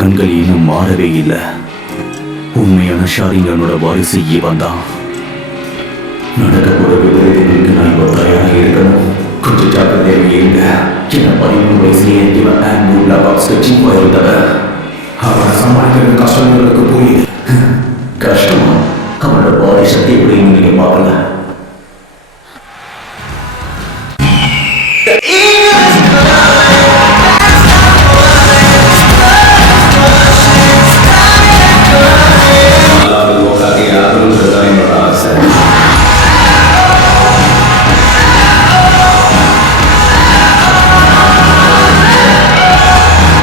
கண்கள் இன்னும் மாறவே இல்லை. உண்மையான ஷாரிங்கனோட வாரிசு இவன் தான். நடக்க போற விபரீதங்களுக்கு நான் இப்போ தயாராக இருக்கணும். கொஞ்சம் ஜாக்கிரதையாக இருங்க. என்ன 13 வயசுலேயே இவன் ஆண்ட்ரூ பிளாக் ஆப்ஸ் கட்சி போயிருந்தவன். அவனை சமாளிக்கிறது கஷ்டங்களுக்கு புரியுது.